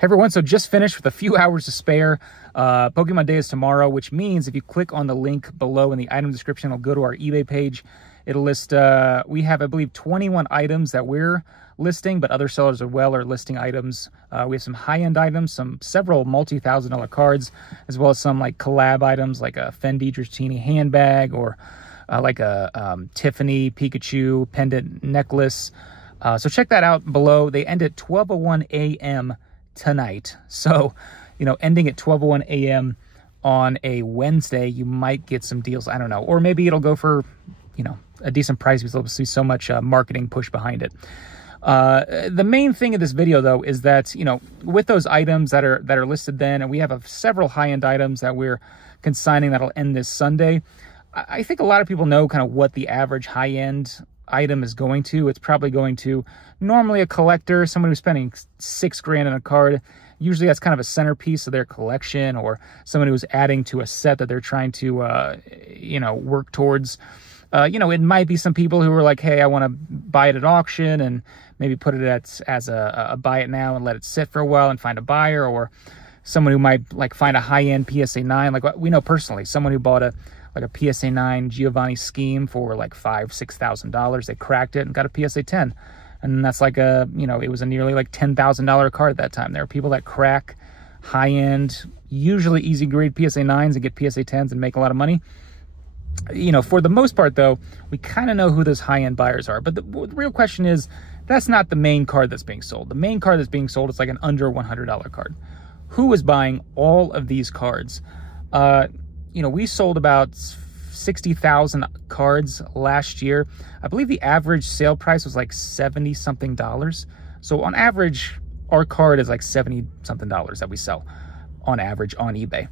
Hey everyone, so just finished with a few hours to spare. Pokemon Day is tomorrow, which means if you click on the link below in the item description, it'll go to our eBay page. It'll list, we have, I believe, 21 items that we're listing, but other sellers as well are listing items. We have some high-end items, several multi-$1,000 cards, as well as some like collab items like a Fendi Dratini handbag or like a Tiffany Pikachu pendant necklace. So check that out below. They end at 12:01 a.m. tonight. So, ending at 12:01 a.m. on a Wednesday, you might get some deals. I don't know. Or maybe it'll go for, a decent price because there'll be so much marketing push behind it. The main thing of this video, though, is that, with those items that are listed then, and we have several high-end items that we're consigning that'll end this Sunday, I think a lot of people know kind of what the average high-end item is going to. It's probably going to normally a collector, someone who's spending $6,000 on a card. Usually that's kind of a centerpiece of their collection, or someone who's adding to a set that they're trying to, work towards. It might be some people who are like, hey, I want to buy it at auction and maybe put it as a buy it now and let it sit for a while and find a buyer, or someone who might like find a high-end PSA 9. Like we know personally, someone who bought a PSA 9 Giovanni scheme for like $5,000-$6,000. They cracked it and got a PSA 10. And that's like it was a nearly like $10,000 card at that time. There are people that crack high-end, usually easy grade PSA 9s and get PSA 10s and make a lot of money. For the most part, though, we kind of know who those high-end buyers are. But the real question is, that's not the main card that's being sold. The main card that's being sold is like an under $100 card. Who is buying all of these cards? We sold about 60,000 cards last year. I believe the average sale price was like $70-something. So on average, our card is like $70-something that we sell on average on eBay.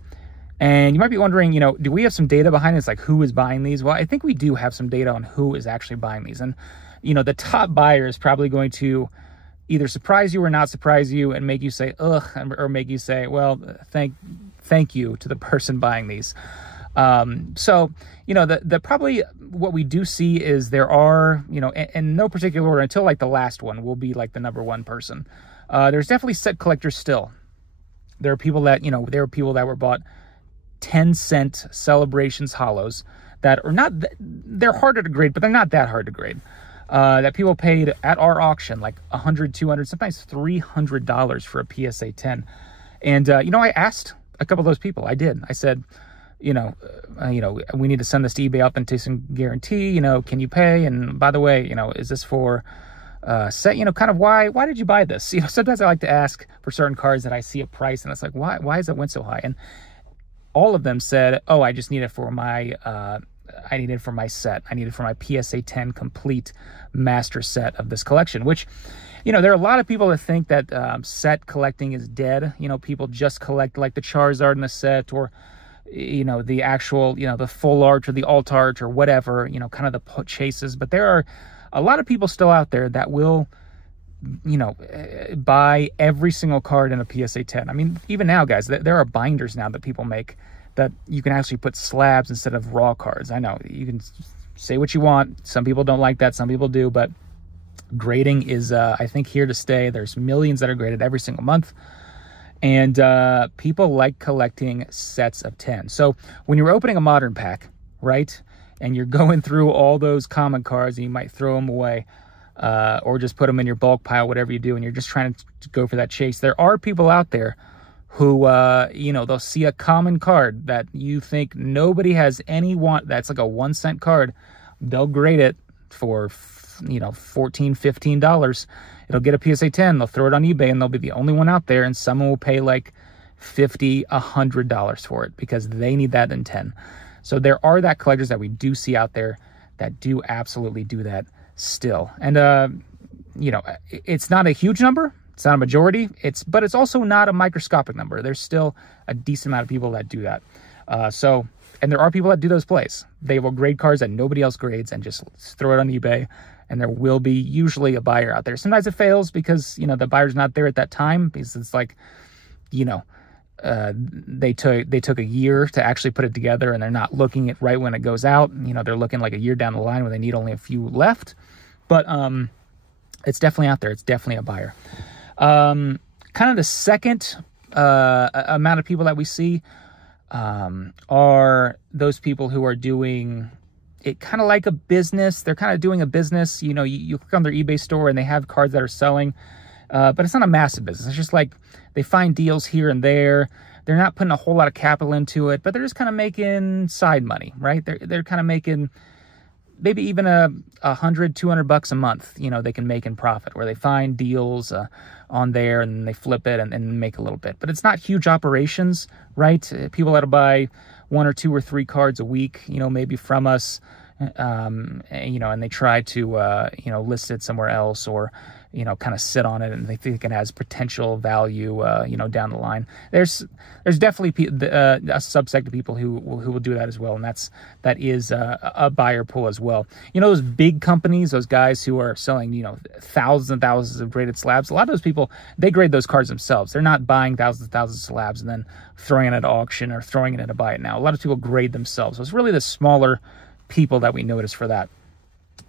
And you might be wondering, do we have some data behind it? It's like, who is buying these? Well, I think we do have some data on who is actually buying these. And, the top buyer is probably going to either surprise you or not surprise you and make you say, ugh, or make you say, well, thank you to the person buying these. The probably what we do see is there are, in no particular order until like the last one will be like the number one person. There's definitely set collectors still. There are people that, were bought 10-cent Celebrations hollows that are not, they're harder to grade, but they're not that hard to grade. That people paid at our auction like $100, $200, sometimes $300 for a PSA 10. And, I asked a couple of those people. I did. I said, we need to send this to eBay authentication guarantee, can you pay? And by the way, is this for set, kind of why did you buy this? Sometimes I like to ask for certain cards that I see a price and it's like, why is it went so high? And all of them said, oh, I just need it for my, I need it for my set. I need it for my PSA 10 complete master set of this collection, which, there are a lot of people that think that set collecting is dead. People just collect like the Charizard in the set, or, the actual, the full art or the alt art or whatever, kind of the chases. But there are a lot of people still out there that will, buy every single card in a PSA 10. I mean, even now, guys, there are binders now that people make that you can actually put slabs instead of raw cards. I know you can say what you want. Some people don't like that. Some people do, but grading is, I think, here to stay. There's millions that are graded every single month. And people like collecting sets of 10. So when you're opening a modern pack, right, and you're going through all those common cards and you might throw them away, or just put them in your bulk pile, whatever you do, and you're just trying to go for that chase, there are people out there who, they'll see a common card that you think nobody has any want, that's like a 1-cent card. They'll grade it for, $14, $15. It'll get a PSA 10. They'll throw it on eBay and they'll be the only one out there, and someone will pay like $50, $100 for it because they need that in 10. So there are that collectors that we do see out there that do absolutely do that still. And, it's not a huge number. It's not a majority. But it's also not a microscopic number. There's still a decent amount of people that do that. And there are people that do those plays. They will grade cards that nobody else grades and just throw it on eBay. And there will be usually a buyer out there. Sometimes it fails because, the buyer's not there at that time, because it's like, they took a year to actually put it together, and they're not looking at right when it goes out. They're looking like a year down the line when they need only a few left. But it's definitely out there. It's definitely a buyer. Kind of the second amount of people that we see are those people who are doing it kind of like a business. They're kind of doing a business. You know, you click on their eBay store and they have cards that are selling, but it's not a massive business. It's just like they find deals here and there. They're not putting a whole lot of capital into it, but they're just kind of making side money, right? They're kind of making maybe even $100-200 a month, you know, they can make in profit, where they find deals on there and they flip it and make a little bit. But it's not huge operations, right? People that'll buy 1 or 2 or 3 cards a week, you know, maybe from us, you know, and they try to, you know, list it somewhere else, or, you know, kind of sit on it and they think it has potential value, you know, down the line. There's definitely a subsect of people who will do that as well, and that is a buyer pool as well. You know, those big companies, those guys who are selling, you know, thousands and thousands of graded slabs, a lot of those people, they grade those cards themselves. They're not buying thousands and thousands of slabs and then throwing it at auction or throwing it in a buy it now. A lot of people grade themselves. So it's really the smaller people that we notice for that.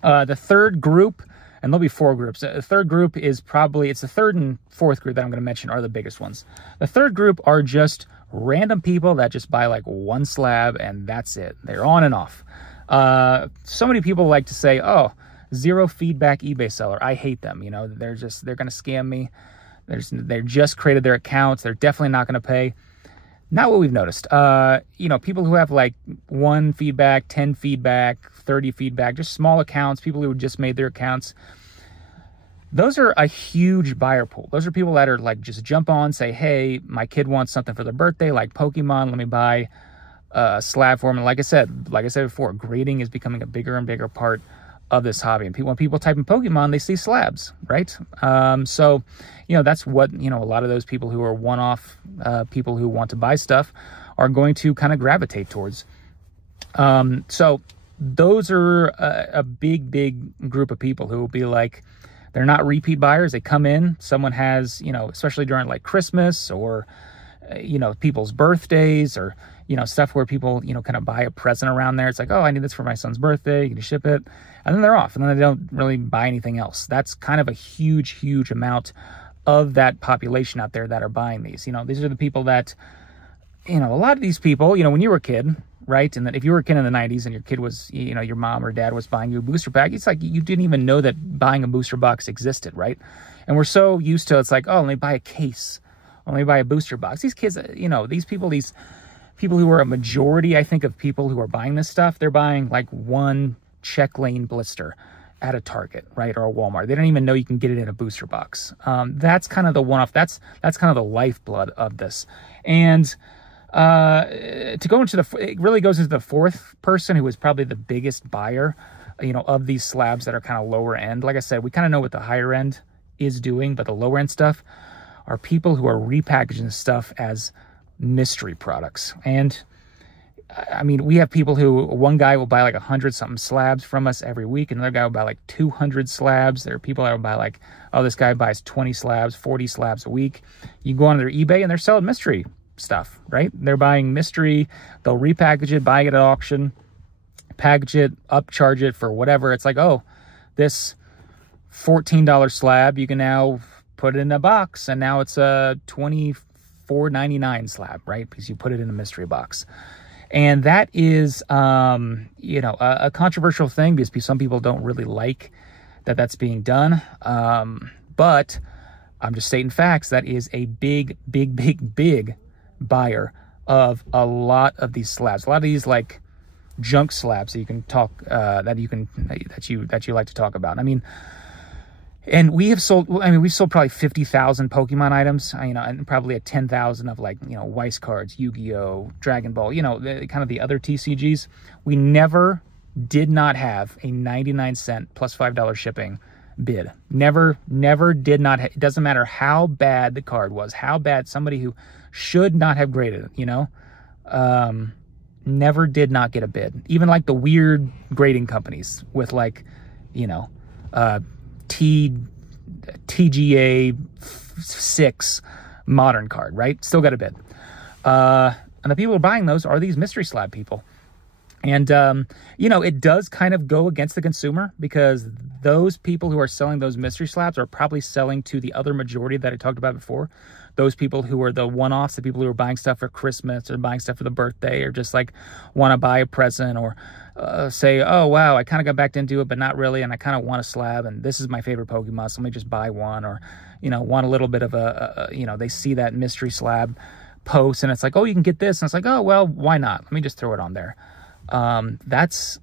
The third group, and there'll be 4 groups. The third group is probably, it's the third and fourth group that I'm going to mention are the biggest ones. The third group are just random people that just buy like 1 slab and that's it. They're on and off. So many people like to say, oh, 0 feedback eBay seller. I hate them. You know, they're going to scam me. They're just created their accounts. They're definitely not going to pay. Not what we've noticed. You know, people who have like 1 feedback, 10 feedback, 30 feedback, just small accounts, people who just made their accounts. Those are a huge buyer pool. Those are people that are like, just jump on, say, hey, my kid wants something for their birthday, like Pokemon, let me buy a slab for them. And like I said before, grading is becoming a bigger and bigger part of this hobby. And when people type in Pokemon, they see slabs, right? So, you know, that's what, you know, a lot of those people who are one-off people who want to buy stuff are going to kind of gravitate towards. So those are a big group of people who will be like, they're not repeat buyers. They come in, someone has, you know, especially during like Christmas or, you know, people's birthdays, or, you know, stuff where people, you know, kind of buy a present around there. It's like, oh, I need this for my son's birthday. You can ship it. And then they're off. And then they don't really buy anything else. That's kind of a huge amount of that population out there that are buying these. You know, these are the people that, you know, a lot of these people, you know, when you were a kid, right? And that if you were a kid in the 90s and your kid was, you know, your mom or dad was buying you a booster pack, it's like you didn't even know that buying a booster box existed, right? And we're so used to, it's like, oh, let me buy a case. Let me buy a booster box. These kids, you know, these people who are a majority, I think, of people who are buying this stuff, they're buying like 1 check lane blister at a Target, right, or a Walmart. They don't even know you can get it in a booster box. That's kind of the one-off. That's kind of the lifeblood of this. And to go into it really goes into the fourth person, who is probably the biggest buyer, you know, of these slabs that are kind of lower end. Like I said, we kind of know what the higher end is doing, but the lower end stuff are people who are repackaging stuff as mystery products. And I mean, we have people who, one guy will buy like 100-something slabs from us every week. Another guy will buy like 200 slabs. There are people that will buy like, oh, this guy buys 20 slabs, 40 slabs a week. You go on their eBay and they're selling mystery stuff, right? They're buying mystery. They'll repackage it, buy it at auction, package it, upcharge it for whatever. It's like, oh, this $14 slab, you can now put it in a box, and now it's a $24.99 slab, right? Because you put it in a mystery box. And that is, you know, a controversial thing, because some people don't really like that that's being done. But I'm just stating facts. That is a big buyer of a lot of these slabs. A lot of these like junk slabs that you can talk, that you like to talk about. I mean, and we've sold probably 50,000 Pokemon items, you know, and probably 10,000 of like, you know, Weiss cards, Yu-Gi-Oh, Dragon Ball, you know, kind of the other TCGs. We did not have a 99-cent plus $5 shipping bid. Never did not. It doesn't matter how bad the card was, how bad somebody who should not have graded it, you know, never did not get a bid. Even like the weird grading companies with like, you know, TGA 6 modern card, right? Still got a bid. And the people who are buying those are these mystery slab people. And, you know, it does kind of go against the consumer, because those people who are selling those mystery slabs are probably selling to the other majority that I talked about before. Those people who are the one-offs, the people who are buying stuff for Christmas or buying stuff for the birthday, or just like want to buy a present, or say, oh, wow, I kind of got back into it, but not really. And I kind of want a slab, and this is my favorite Pokemon, so let me just buy one. Or, you know, want a little bit of you know, they see that mystery slab post and it's like, oh, you can get this. And it's like, oh, well, why not? Let me just throw it on there. That's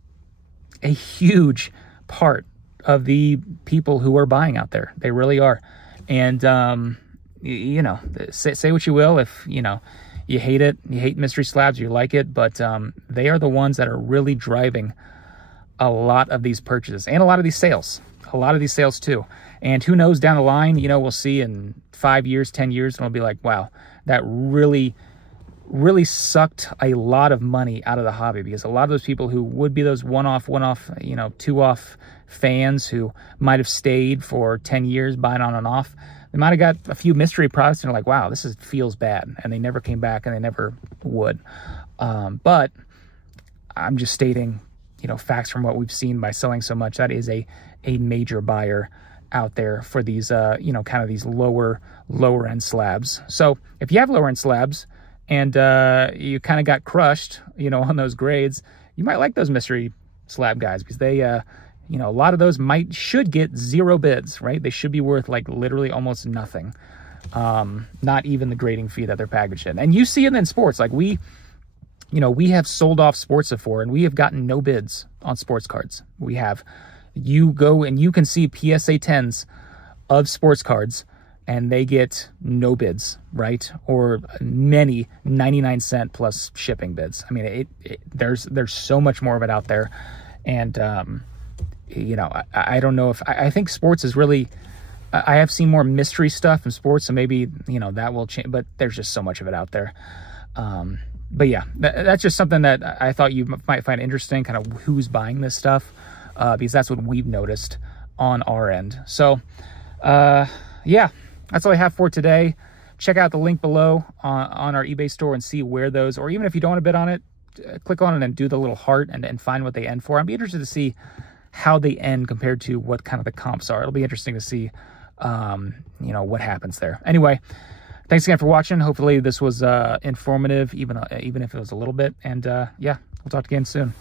a huge part of the people who are buying out there. They really are. And, you know, say what you will. If, you know, you hate it, you hate mystery slabs, you like it, but, they are the ones that are really driving a lot of these purchases and a lot of these sales too. And who knows, down the line, you know, we'll see in 5 years, 10 years, and we'll be like, wow, that really sucked a lot of money out of the hobby, because a lot of those people who would be those one-off, you know, two-off fans who might have stayed for 10 years buying on and off, they might have got a few mystery products and are like, wow, this feels bad. And they never came back, and they never would. But I'm just stating, you know, facts from what we've seen by selling so much. That is a major buyer out there for these, you know, kind of these lower end slabs. So if you have lower end slabs, and you kind of got crushed, you know, on those grades, you might like those mystery slab guys, because they, you know, a lot of those should get 0 bids, right? They should be worth like literally almost nothing. Not even the grading fee that they're packaged in. And you see it in sports. Like we have sold off sports before, and we have gotten no bids on sports cards. We have. You go and you can see PSA 10s of sports cards, and they get no bids, right? Or many 99-cent plus shipping bids. I mean, there's so much more of it out there. And, you know, I don't know if, I think sports is really, I have seen more mystery stuff in sports, so maybe, you know, that will change, but there's just so much of it out there. But yeah, that's just something that I thought you might find interesting, kind of who's buying this stuff, because that's what we've noticed on our end. So, yeah. That's all I have for today. Check out the link below on our eBay store and see where those, or even if you don't want to bid on it, click on it and do the little heart and find what they end for. I'd be interested to see how they end compared to what kind of the comps are. It'll be interesting to see, you know, what happens there. Anyway, thanks again for watching. Hopefully this was informative, even if it was a little bit. And yeah, we'll talk again soon.